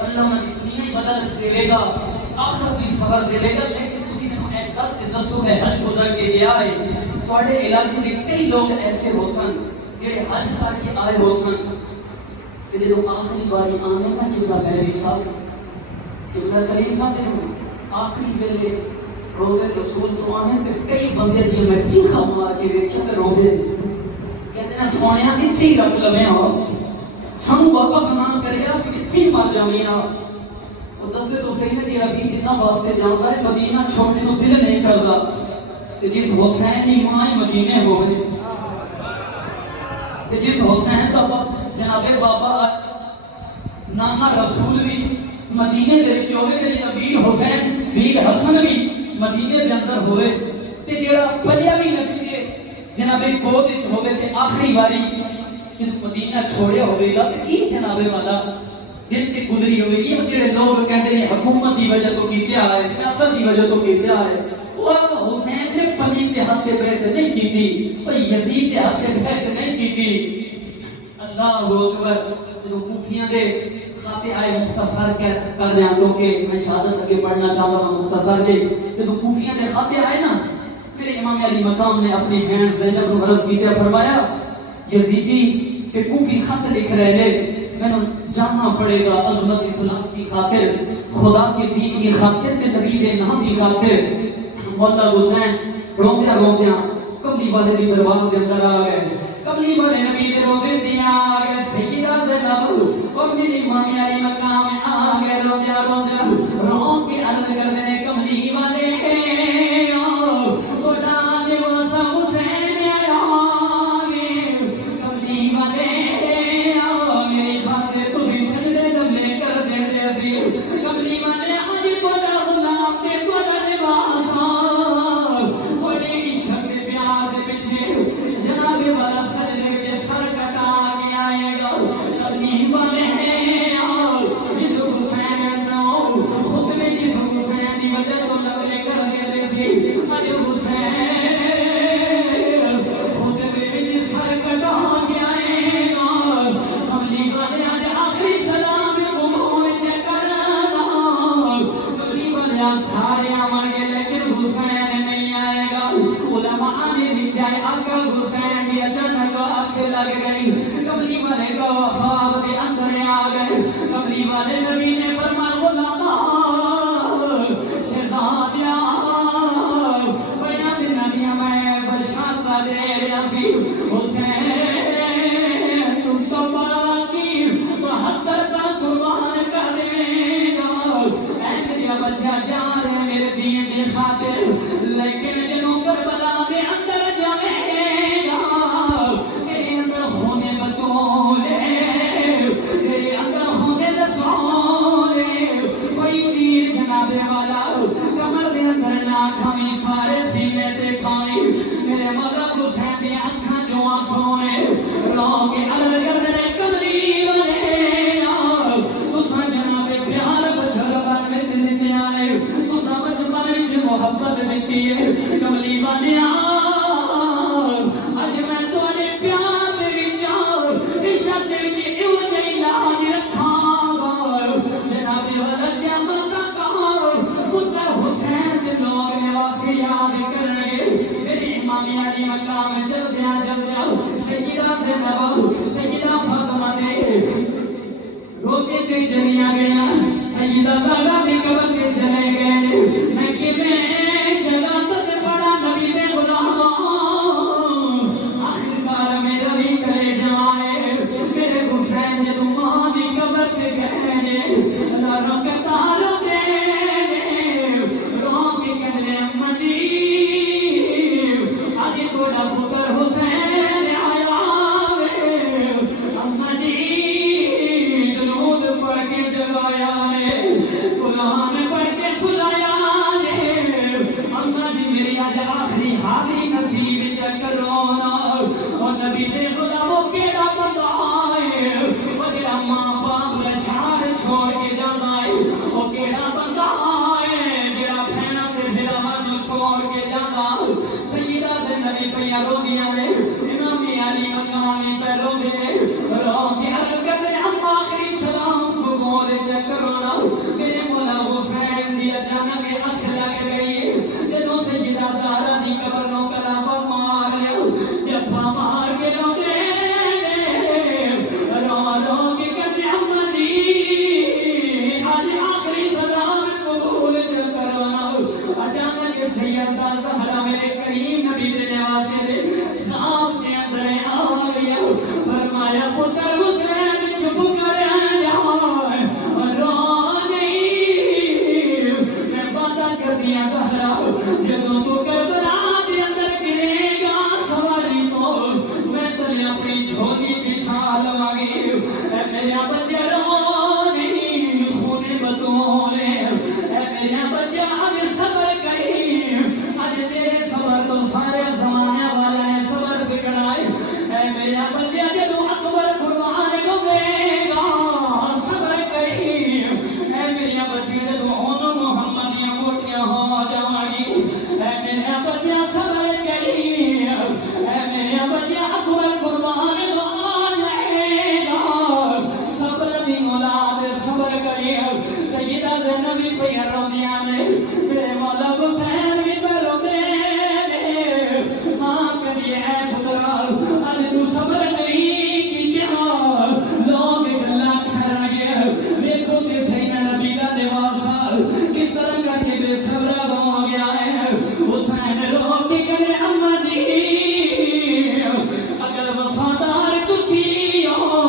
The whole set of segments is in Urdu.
اللہ انہاں دی دنیا ہی بدل دے گا، آخرت بھی صبر دے گا. لیکن تسی مینوں ایک گل تے دسو ہے حج گزر کے گیا ہے تواڈے علاقے دے کئی لوگ ایسے ہو سن جڑے حج کر کے آئے ہو سن کہ جدوں آخری باری آنے نا قبلہ بیری صاحب قبلہ سلیم صاحب نے آخری ویلے روزے رسول تو آنے پہ کئی بندے دی میں چیخا مار کے دیکھا کہ روزے کہتے ہیں سونیا اتھے ہی رکھ لویں ہو سانو واپس نہ کریا اسی اتھے ہی مر جاویں ہاں. وہ دسے تو صحیح ہے کہ ربی دنہ واسطے جاندا ہے مدینہ چھوڑنے کو دل نہیں کردا تے جس حسین دی ہونا ہی مدینے ہو گئے تے جس حسین دا جناب بابا نانا رسول بھی مدینے دے وچ ہوے تے ویر حسین ویر حسن بھی مدینے دے اندر ہوئے تے جڑا پلیا بھی نبی دے جناب گود وچ ہوے تے آخری باری جب مدینہ چھوڑیا ہوے گا تے کی جناب والا دل تے گزری ہوے گی. جڑے لوگ کہندے نے حکومت دی وجہ تو کیتے آئے سیاست دی وجہ تو کیتے آئے وہ حسین نے پنی تے ہاتھ تے بیعت نہیں کیتی اور یزید تے ہاتھ تے بیعت نہیں کیتی. اللہ اکبر. جو کوفیاں دے خاتے آئے مختصر کر رہے ہیں کیونکہ میں شہادت آگے پڑھنا چاہتا ہوں مختصر کے جو کوفیاں دے خاتے آئے نا میرے امام علی مقام نے اپنی بہن زینب کو عرض کیتے فرمایا یزیدی کہ کوفی خط لکھ رہے ہیں میں نے جاننا پڑے گا عظمت اسلام کی خاطر خدا کے دین کی خاطر تے نبی دے نام کی خاطر. مولا حسین روندیاں روندیاں کملی والے دی دربار دے اندر آ گئے. کملی والے نبی دے روزے دیاں آ گئے سیدہ زینب اور میری امام علی مقام آ گئے روندیاں روندیاں رو کے عرض کرنے کملی والے چکر پہ روندیاں نے میرے مولا حسین بھی پہ روندے نے ماں کریے اے پترا اج تو صبر نہیں کیتیا لوگ گلا کرن گے دیکھو کہ سیدنا نبی دا دیواسا کس طرح کر کے بے صبر ہو گیا ہے حسین رو کے کرے اما جی اگر وفادار تسی ہو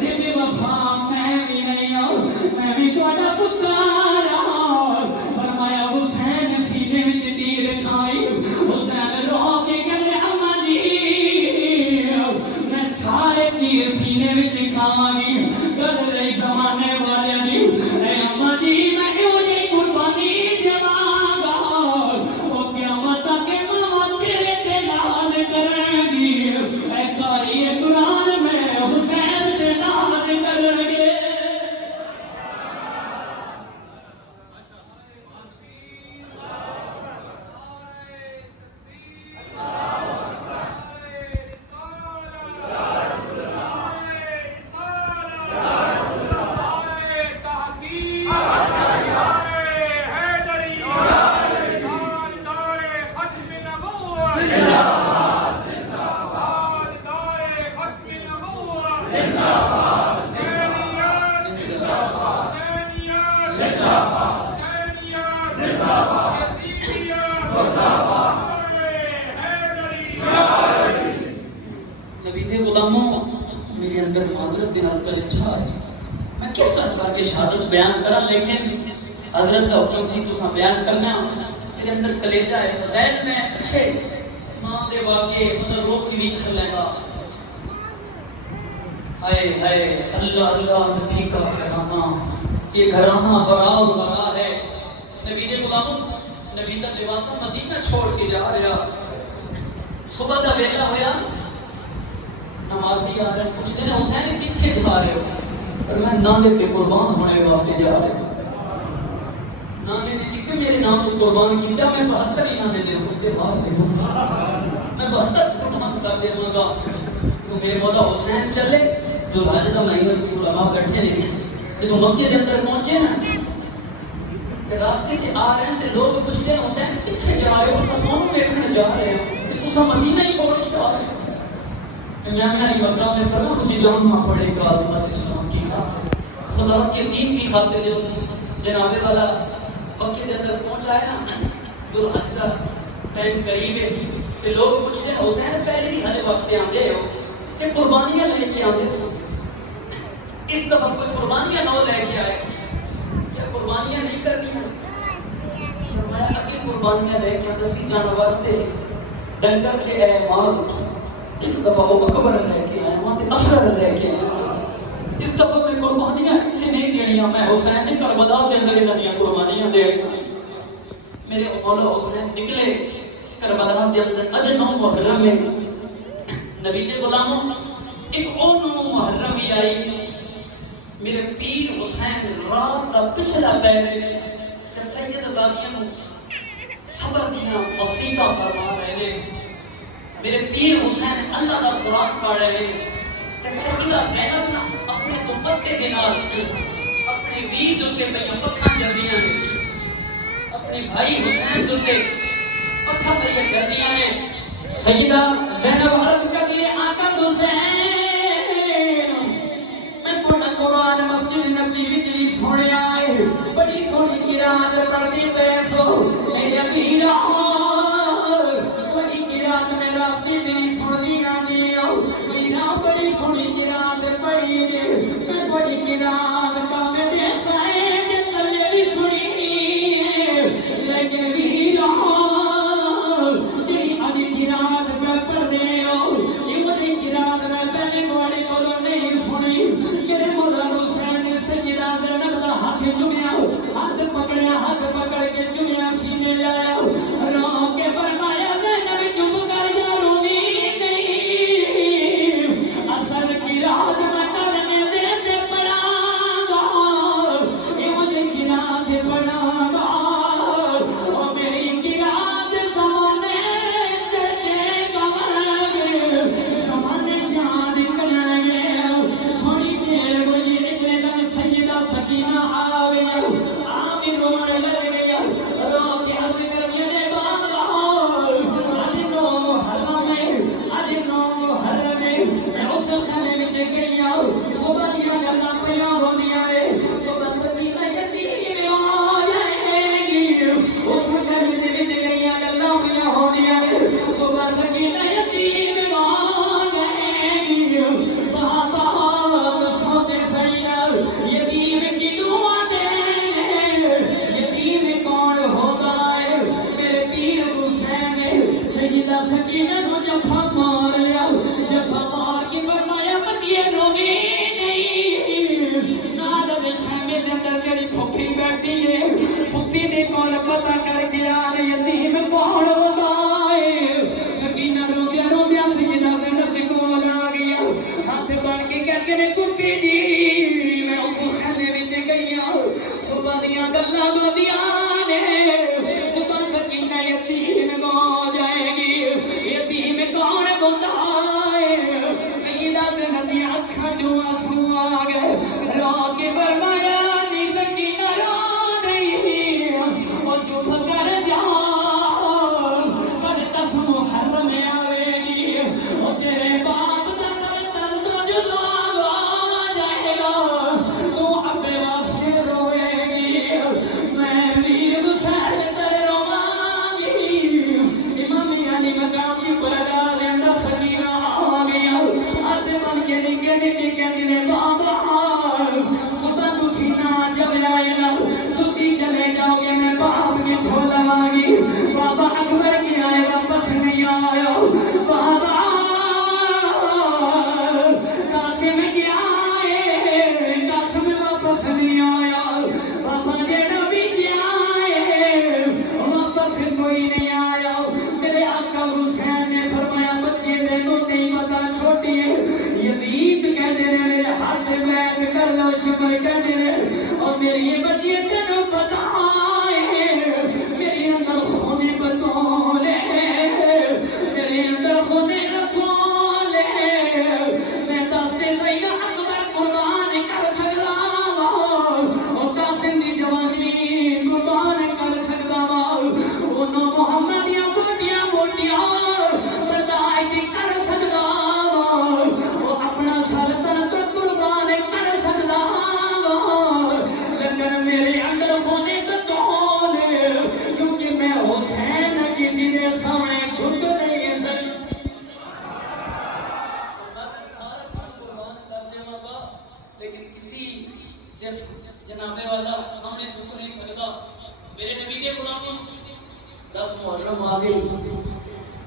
تے بے وفا میں بھی نہیں ہوں میں بھی تہاڈا پتر ہاں فرمایا حسین سینے وچ تیر کھائی حسین رو کے کرے اما جی میں سارے تیر سینے وچ کھاواں گی گل رہی زمانے والے دی اے اما جی میں ایو جی قربانی دیواں گا او قیامت تک ماں تیرے تے ناز کرن گی اے قاری قرآن میں حسین تے ناز کرن گے نبی دے غلاموں میرے اندر حضرت دے نال کلچا ہے میں کس طرح کر کے شہادت بیان کرا لیکن حضرت دا حکم سی تساں بیان کرنا میرے اندر کلیجہ ہے فضائل میں اچھے ماں دے واقعے مطلب روک کے بھی کھل لے گا ہائے ہائے اللہ اللہ نبی کا گھرانہ یہ گھرانہ برا اور برا ہے نبی دے غلاموں نبی دا لباسہ مدینہ چھوڑ کے جا رہا صبح دا ویلا ہویا نمازی آ رہے پوچھتے ہیں حسین کتھے جا رہے ہو اور میں نانے کے قربان ہونے واسطے جا رہے ہوں نانے نے کہ میرے نام کو قربان کیتا میں 72 ہی نانے دے ہوتے باہر دے ہوں میں 72 قربان کر دے ہوں گا تو میرے مولا حسین چلے جو راجہ کا مہینہ سے علماء بیٹھے نہیں کہ تو مکہ کے اندر پہنچے نا کہ راستے کے آ رہے ہیں تو لوگ پوچھتے ہیں حسین کتھے جا رہے ہو سب کون بیٹھنے جا رہے ہو کہ تو سب مدینہ ہی چھوڑ کے آ رہے ہو امام علی مقام نے فرمایا مجھے جاننا پڑے گا عظمت اسلام کی خاطر خدا کے دین کی خاطر جو جناب والا مکے کے اندر پہنچا ہے نا ذوالحج کا ٹائم قریب ہے کہ لوگ پوچھتے ہیں حسین پہلے بھی حج واسطے آندے ہو کہ قربانیاں لے کے آندے سو اس دفعہ کوئی قربانیاں نہ لے کے آئے کیا قربانیاں نہیں کرنی ہیں فرمایا اگے قربانیاں لے کے آندے سی جانور تے ڈنگر کے اعمال اس دفعہ وہ اکبر لے کے آئے وہاں تے اصغر لے کے آئے اس دفعہ میں قربانیاں کتنے نہیں دینیاں میں حسین نے کربلا کے اندر انہاں دیاں قربانیاں دے میرے مولا حسین نکلے کربلا کے اندر اج 9 محرم میں نبی دے غلاموں ایک اور 9 محرم ہی آئی میرے پیر حسین رات دا پچھلا پیر کہ سید زادیاں صبر دیاں وصیتہ فرما رہے ہیں میرے پیر حسین اللہ کا قرآن پڑھ رہے ہیں کہ سیدہ زینب نا اپنے دوپٹے کے نال اپنے ویر دوتے پہ پکھاں جلدیاں نے اپنے بھائی حسین دوتے پکھاں پہ جلدیاں نے سیدہ زینب عرض کر لیے آقا حسین میں تھوڑا قرآن مسجد نبی وچ بھی سنیا ہے بڑی سونی قرآن پڑھدی پے سو میرے امیر قرآن میں راستے نہیں سن دیا دیو میرا بڑی سنی قرآن پڑھی گے میں بڑی قرآن کا میرے سائے کے تلے بھی سنی لیکن ویرا جڑی ادھی قرآن میں پڑھ دے ہو یہ بڑی قرآن میں پہلے تھوڑے کو نہیں سنی میرے مولا حسین سیدہ زینب دا ہاتھ چومیا ہاتھ پکڑ کے چومیا سینے لایا رو کے فرمایا زینب چپ کر جا روی نہیں اصل کی رات میں کرنے دے پڑا گا یہ مجھے گرا دے پڑا گا اور میری گرا دے زمانے چچے گوانگے زمانے یاد کرنگے تھوڑی دیر ہوئی نکلے گا سیدہ سکینہ آ گیا بیٹھی ہے پھپھی دی کول پتہ کر کے آ رہی یتیم کون ہوتا ہے سکینہ روندیاں روندیاں سیدہ زینب دے کول آ گیا ہاتھ بن کے کہندے نے پھپھی جی میں اس خانے وچ گئی ہوں صبح دیاں گلاں ہوندیاں نے صبح سکینہ یتیم ہو جائے گی یتیم کون ہوتا ہے سیدہ زینب دی اکھاں چوں آنسو آ گئے رو کے فرمایا نی سکینہ رو نہیں او چپ کر جا پر قسم محرم آوے گی او تیرے باپ دا سر درد جدا آ جائے گا تو اپنے واسطے روئے گی میں ویر حسین تر رواں گی امام علی مقام کی پرگا لیندا سکینہ آ گیا ہاتھ بن کے نکے نکے کہندے نے بابا صبح تسی نہ جب آئے نا تسی چلے جاؤ گے میں باپ کے چھولا گی بابا اکبر کے آئے واپس نہیں آیا بابا قاسم کیا آئے قاسم واپس نہیں آیا بابا جیڑا بھی کیا آئے واپس کوئی نہیں آیا میرے آقا حسین نے فرمایا بچے دے تو نہیں پتا چھوٹی ہے یزید کہتے ہیں میرے ہاتھ بیٹھ کر لو شکر کہتے ہیں اور میری یہ بچے تینوں پتا ہے میرے اندر خون بطول ہے میرے اندر خون رسول ہے میں دستے سیدہ اکبر قربان کر سکتا ہوں اور قاسم دی جوانی قربان کر سکتا ہوں انہوں محمد یا بوٹیاں بوٹیاں بردائے کر سکتا ہوں وہ اپنا سلطنت قربان کر سکتا ہوں لیکن میرے اندر ہونے بطول کیونکہ میں حسین کسی دے سامنے چھٹ نہیں سکتا میں سارا کچھ قربان کر دے گا لیکن کسی جنابے والا سامنے چھٹ نہیں سکتا میرے نبی کے غلاموں 10 محرم آ گئی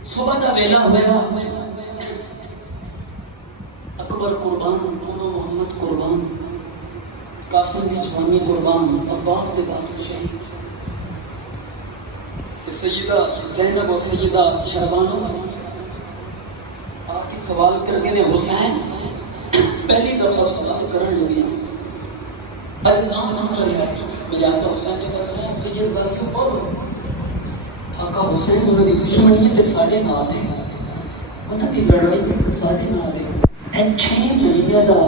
صبح کا ویلا ہوا اکبر قربان دونوں محمد قربان قاسم کی جوانی قربان عباس کے بات شہید سیدہ زینب اور سیدہ شہبانو آتی سوال کر کے نے حسین پہلی دفعہ سوال کرن لگی اج نام نام کر رہا ہے میں جاتا حسین نے کر رہا ہے سید ذاکیوں بول آقا حسین انہوں نے دشمنی تے ساڑھے نال ہے انہوں نے لڑائی میں ساڑھے نال ہے این چھین جنیہ دا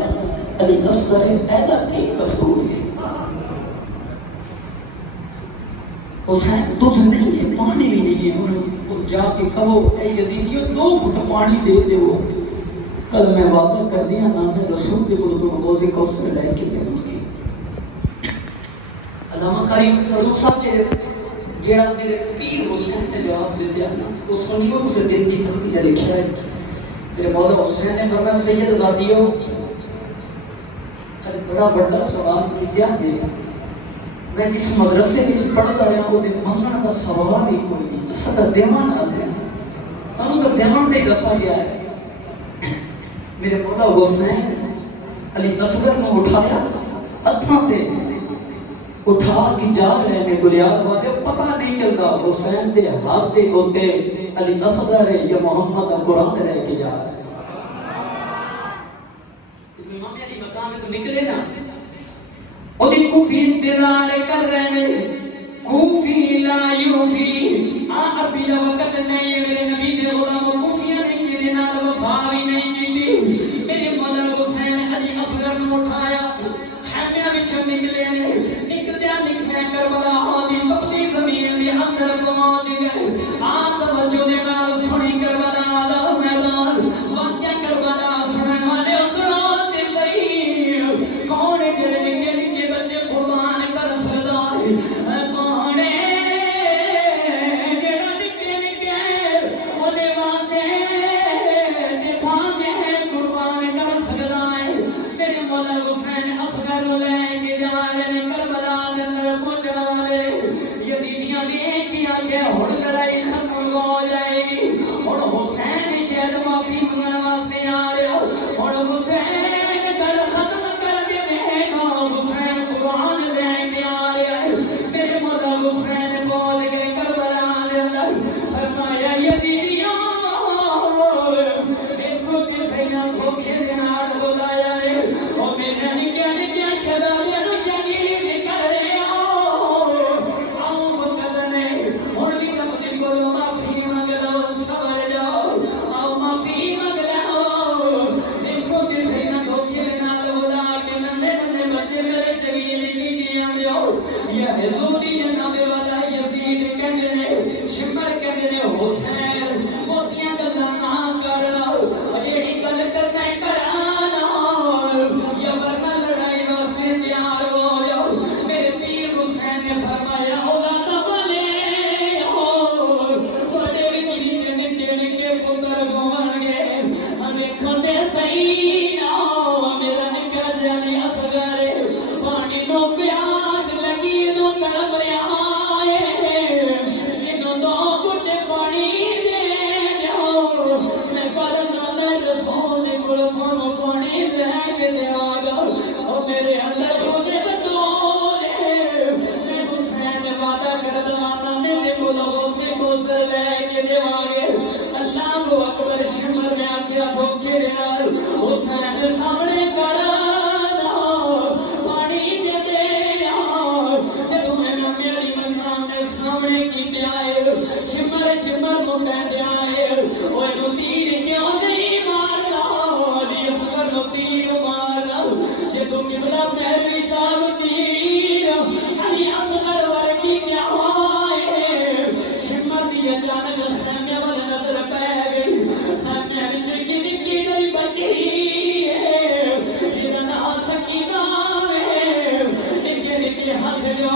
علی نصر ایدہ کے قصور ہے حسین دودھ نہیں ہے پانی بھی نہیں ہے انہوں جا کے کہو اے یزیدیوں 2 گھٹ پانی دے دے وہ کل میں وعدہ کر دیا نام رسول کے گروہ تو موزے کوثر لے کے دے گی علامہ قاری فاروق صاحب کے جیڑا میرے پیر حسین نے جواب دیتے ہیں اس سنیوں سے دل کی تحقیق لکھا ہے میرے مولا حسین نے فرمایا سید ذاتیوں بڑا بڑا سوال کیا ہے میں جس مدرسے میں پڑھتا رہا وہ دن منگنا کا سوال ہی کوئی نہیں اس کا دیوان آ گیا سانو کا دیوان دے رسا گیا ہے میرے مولا حسین علی اصغر نے اٹھایا ہتھاں تے اٹھا کے جا رہے میں بنیاد والے پتہ نہیں چلتا حسین دے ہاتھ دے ہوتے علی اصغر ہے یا محمد کا قرآن رہ کے جا رہے امام علی مقام میں تو نکلے نا وہ دی کوفی انتظار کر رہے ہیں کوفی لا یوفی عربی دا وقت نہیں میرے نبی دے غلاموں کوفیاں نہیں کی دے نال وفا بھی نہیں کی میرے مولا حسین علی اصغر نے اٹھایا خیمے وچ نکلے نکلدیا نکلے کربلا دی تپتی زمین دے اندر پہنچ گئے توجہ دے نال سنی کربلا دا میدان واقعہ کربلا سنن والے سنو تے صحیح کون جڑے نکے نکے بچے قربان کر گیا ہے دوتی جناب والا یزید کہندے نے شمر کہندے نے حسین موتیاں گلاں نہ کر جیڑی گل کرنا ہے کرانا یا ورنہ لڑائی واسطے تیار ہو جاؤ میرے پیر حسین نے فرمایا اولاد والے ہو بڑے وچ نکے نکے نکے پتر گون گے ہمیں کھدے صحیح نہ میرا نکا جانی اصغر پانی نو پیاس لگی تو تڑپ رہا ہے انہوں دو گھٹے پانی دے دیو میں پڑھنا میں رسول کل تھانو پانی لے کے دیوا گا اور میرے اندر خودے بطور میں حسین وعدہ کر دوانا میرے کلوں سے گزر لے کے دیوا گے اللہ کو اکبر شمر میں آکیا دھوکے رہا حسین سامنے کھڑا پانی دے دے تے تمہیں نہ میری مقام نے سامنے کی آئے شمر شمر کو کہتے آئے اوے نو تیر کیوں نہیں مارنا علی اصغر نو تیر مارنا جے تو قبلہ پہلوی صاحب تیر علی اصغر ورگی کیا ہوئے شمر دی اچانک خیمے والے نظر پہ گئی خیمے وچ کی نکی گئی بچی ہے یہ نہ سکینہ ہے نکے نکے ہاتھ جو